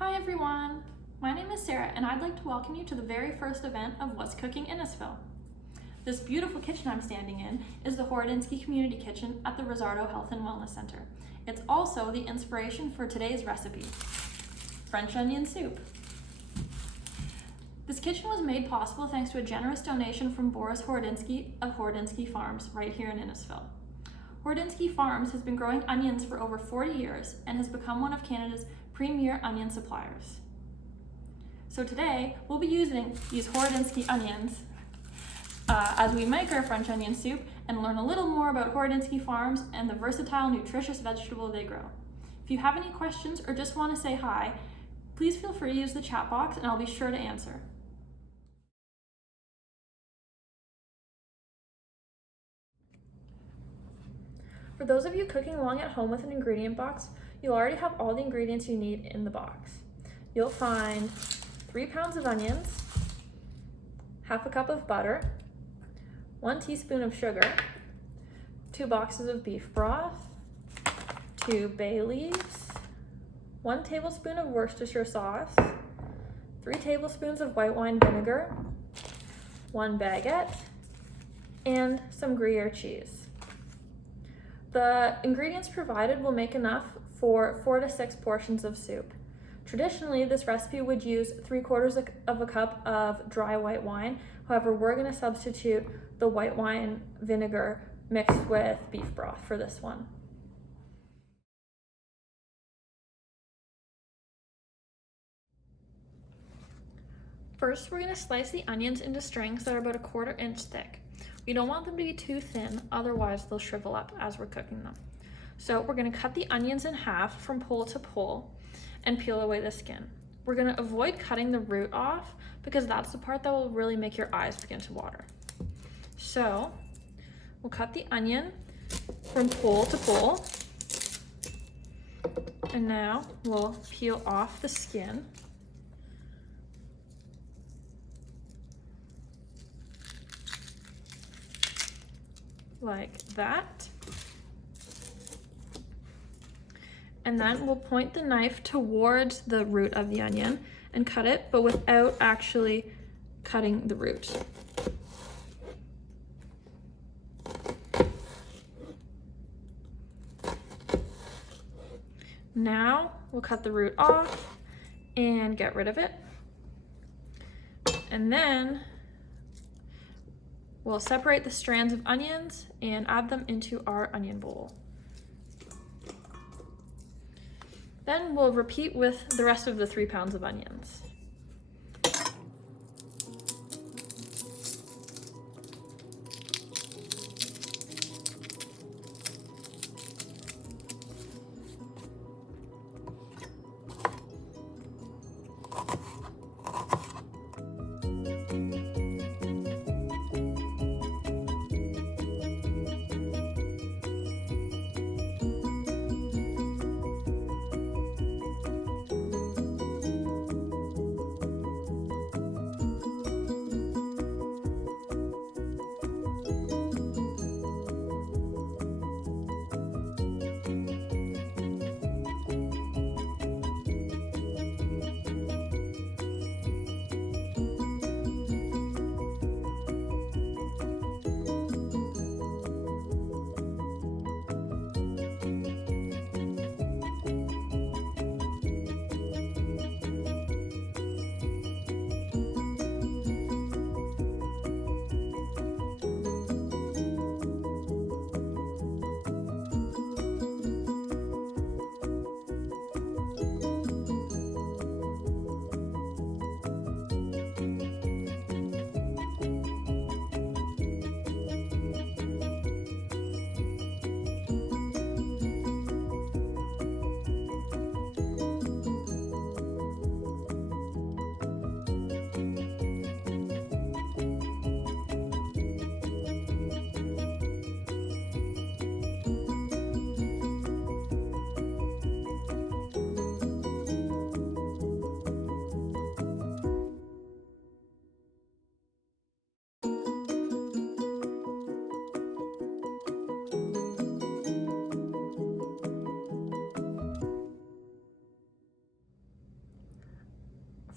Hi everyone! My name is Sarah and I'd like to welcome you to the very first event of What's Cooking Innisfil. This beautiful kitchen I'm standing in is the Hordinsky Community Kitchen at the Rizzardo Health and Wellness Center. It's also the inspiration for today's recipe, French onion soup. This kitchen was made possible thanks to a generous donation from Boris Hordinsky of Hordinsky Farms right here in Innisfil. Hordinsky Farms has been growing onions for over 40 years and has become one of Canada's premier onion suppliers. So today, we'll be using these Horodynsky onions as we make our French onion soup and learn a little more about Hordinsky Farms and the versatile, nutritious vegetable they grow. If you have any questions or just want to say hi, please feel free to use the chat box and I'll be sure to answer. For those of you cooking along at home with an ingredient box, you'll already have all the ingredients you need in the box. You'll find 3 pounds of onions, half a cup of butter, 1 teaspoon of sugar, 2 boxes of beef broth, 2 bay leaves, 1 tablespoon of Worcestershire sauce, 3 tablespoons of white wine vinegar, 1 baguette, and some Gruyere cheese. The ingredients provided will make enough for 4 to 6 portions of soup. Traditionally, this recipe would use 3/4 of a cup of dry white wine. However, we're going to substitute the white wine vinegar mixed with beef broth for this one. First, we're going to slice the onions into strings that are about 1/4 inch thick. We don't want them to be too thin, otherwise they'll shrivel up as we're cooking them. So we're going to cut the onions in half from pole to pole and peel away the skin. We're going to avoid cutting the root off because that's the part that will really make your eyes begin to water. So we'll cut the onion from pole to pole, and now we'll peel off the skin. Like that. And then we'll point the knife towards the root of the onion and cut it, but without actually cutting the root. Now we'll cut the root off and get rid of it. And then we'll separate the strands of onions and add them into our onion bowl. Then we'll repeat with the rest of the 3 pounds of onions.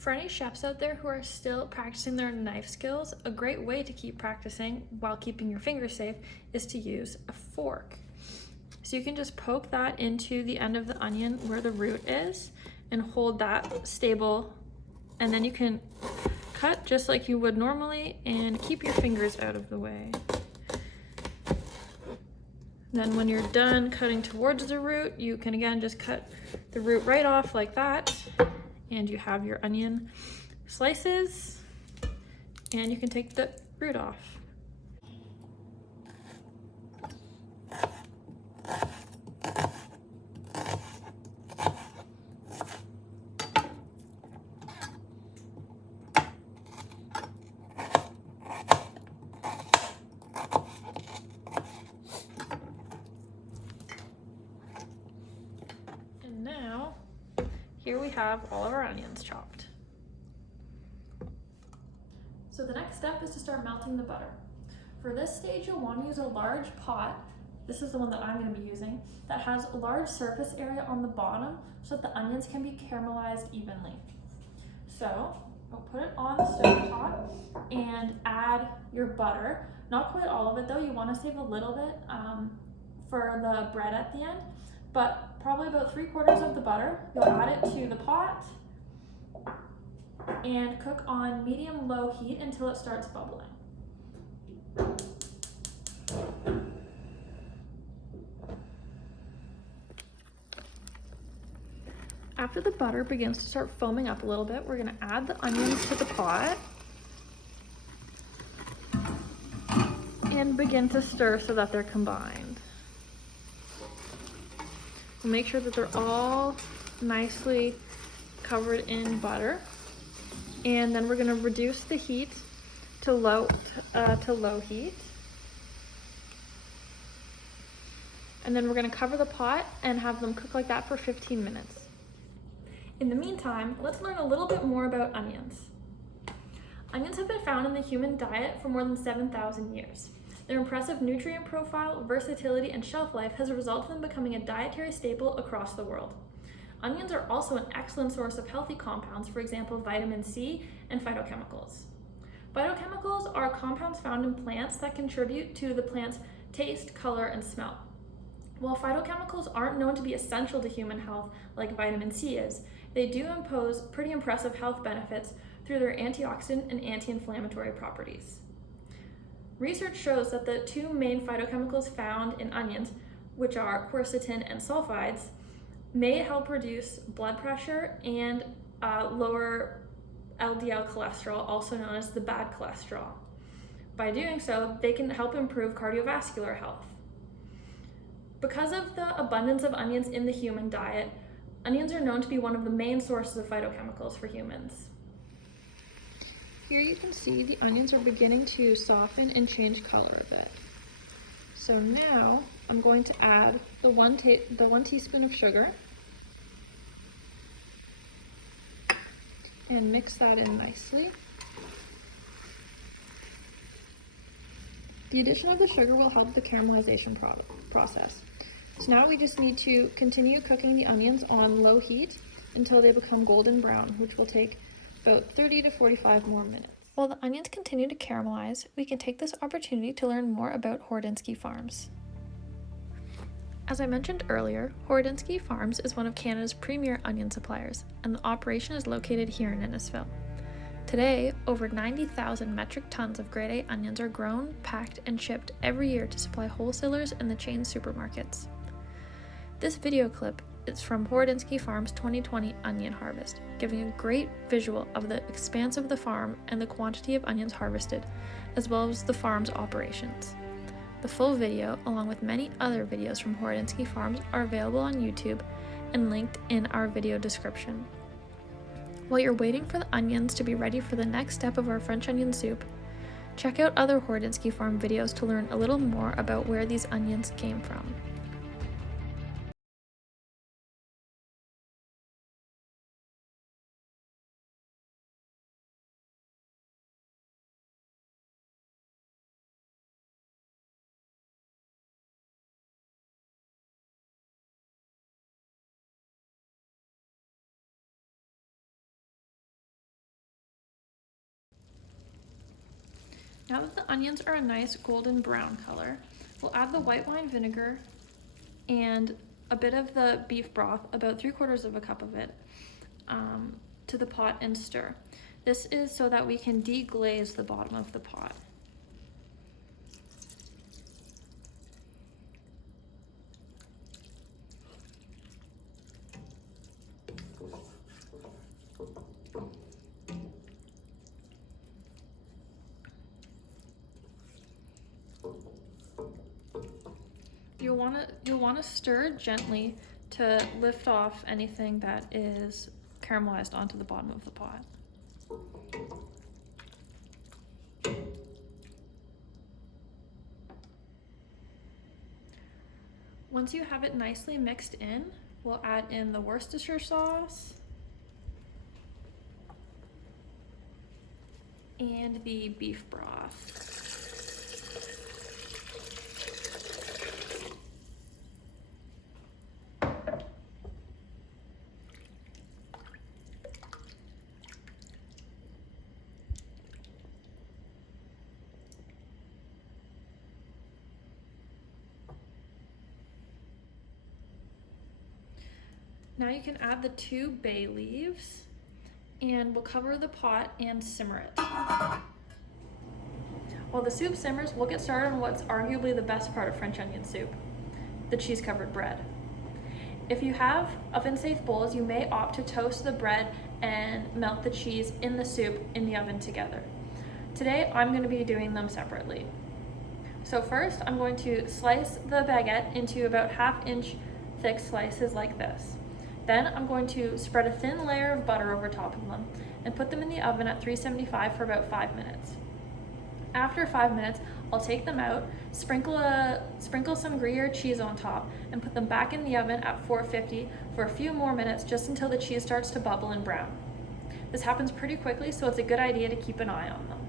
For any chefs out there who are still practicing their knife skills, a great way to keep practicing while keeping your fingers safe is to use a fork. So you can just poke that into the end of the onion where the root is and hold that stable, and then you can cut just like you would normally and keep your fingers out of the way. Then when you're done cutting towards the root, you can again just cut the root right off like that, and you have your onion slices, and you can take the root off. And now, here we have all of our onions chopped. So the next step is to start melting the butter. For this stage, you'll want to use a large pot. This is the one that I'm going to be using, that has a large surface area on the bottom so that the onions can be caramelized evenly. So I'll put it on the stove top and add your butter. Not quite all of it though, you want to save a little bit for the bread at the end, but probably about 3/4 of the butter. You'll add it to the pot and cook on medium-low heat until it starts bubbling. After the butter begins to start foaming up a little bit, we're going to add the onions to the pot and begin to stir so that they're combined. We'll make sure that they're all nicely covered in butter, and then we're going to reduce the heat to low heat. And then we're going to cover the pot and have them cook like that for 15 minutes. In the meantime, let's learn a little bit more about onions. Onions have been found in the human diet for more than 7,000 years. Their impressive nutrient profile, versatility, and shelf life has resulted in them becoming a dietary staple across the world. Onions are also an excellent source of healthy compounds, for example, vitamin C and phytochemicals. Phytochemicals are compounds found in plants that contribute to the plant's taste, color, and smell. While phytochemicals aren't known to be essential to human health like vitamin C is, they do impose pretty impressive health benefits through their antioxidant and anti-inflammatory properties. Research shows that the two main phytochemicals found in onions, which are quercetin and sulfides, may help reduce blood pressure and lower LDL cholesterol, also known as the bad cholesterol. By doing so, they can help improve cardiovascular health. Because of the abundance of onions in the human diet, onions are known to be one of the main sources of phytochemicals for humans. Here you can see the onions are beginning to soften and change color a bit. So now I'm going to add the one teaspoon of sugar and mix that in nicely. The addition of the sugar will help the caramelization process. So now we just need to continue cooking the onions on low heat until they become golden brown, which will take about 30 to 45 more minutes. While the onions continue to caramelize, we can take this opportunity to learn more about Hordinsky Farms. As I mentioned earlier, Hordinsky Farms is one of Canada's premier onion suppliers, and the operation is located here in Innisfil. Today, over 90,000 metric tons of grade A onions are grown, packed, and shipped every year to supply wholesalers and the chain supermarkets. This video clip is from Hordinsky Farms' 2020 onion harvest, giving a great visual of the expanse of the farm and the quantity of onions harvested, as well as the farm's operations. The full video, along with many other videos from Hordinsky Farms, are available on YouTube and linked in our video description. While you're waiting for the onions to be ready for the next step of our French onion soup, check out other Hordinsky Farm videos to learn a little more about where these onions came from. Now that the onions are a nice golden brown color, we'll add the white wine vinegar and a bit of the beef broth, about 3/4 of a cup of it, to the pot and stir. This is so that we can deglaze the bottom of the pot. You'll want to stir gently to lift off anything that is caramelized onto the bottom of the pot. Once you have it nicely mixed in, we'll add in the Worcestershire sauce and the beef broth. Now you can add the 2 bay leaves and we'll cover the pot and simmer it. While the soup simmers, we'll get started on what's arguably the best part of French onion soup, the cheese-covered bread. If you have oven-safe bowls, you may opt to toast the bread and melt the cheese in the soup in the oven together. Today, I'm going to be doing them separately. So first, I'm going to slice the baguette into about 1/2 inch thick slices like this. Then I'm going to spread a thin layer of butter over top of them and put them in the oven at 375 for about 5 minutes. After 5 minutes, I'll take them out, sprinkle some Gruyere cheese on top, and put them back in the oven at 450 for a few more minutes, just until the cheese starts to bubble and brown. This happens pretty quickly, so it's a good idea to keep an eye on them.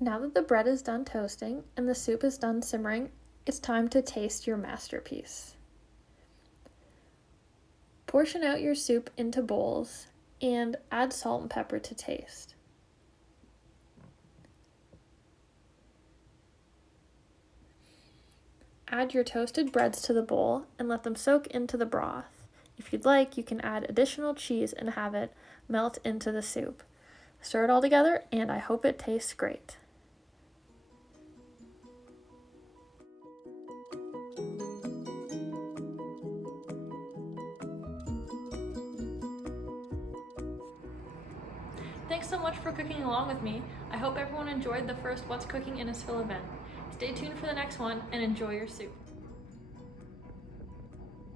Now that the bread is done toasting and the soup is done simmering, it's time to taste your masterpiece. Portion out your soup into bowls and add salt and pepper to taste. Add your toasted breads to the bowl and let them soak into the broth. If you'd like, you can add additional cheese and have it melt into the soup. Stir it all together, and I hope it tastes great. Thanks so much for cooking along with me. I hope everyone enjoyed the first What's Cooking Innisfil event. Stay tuned for the next one and enjoy your soup.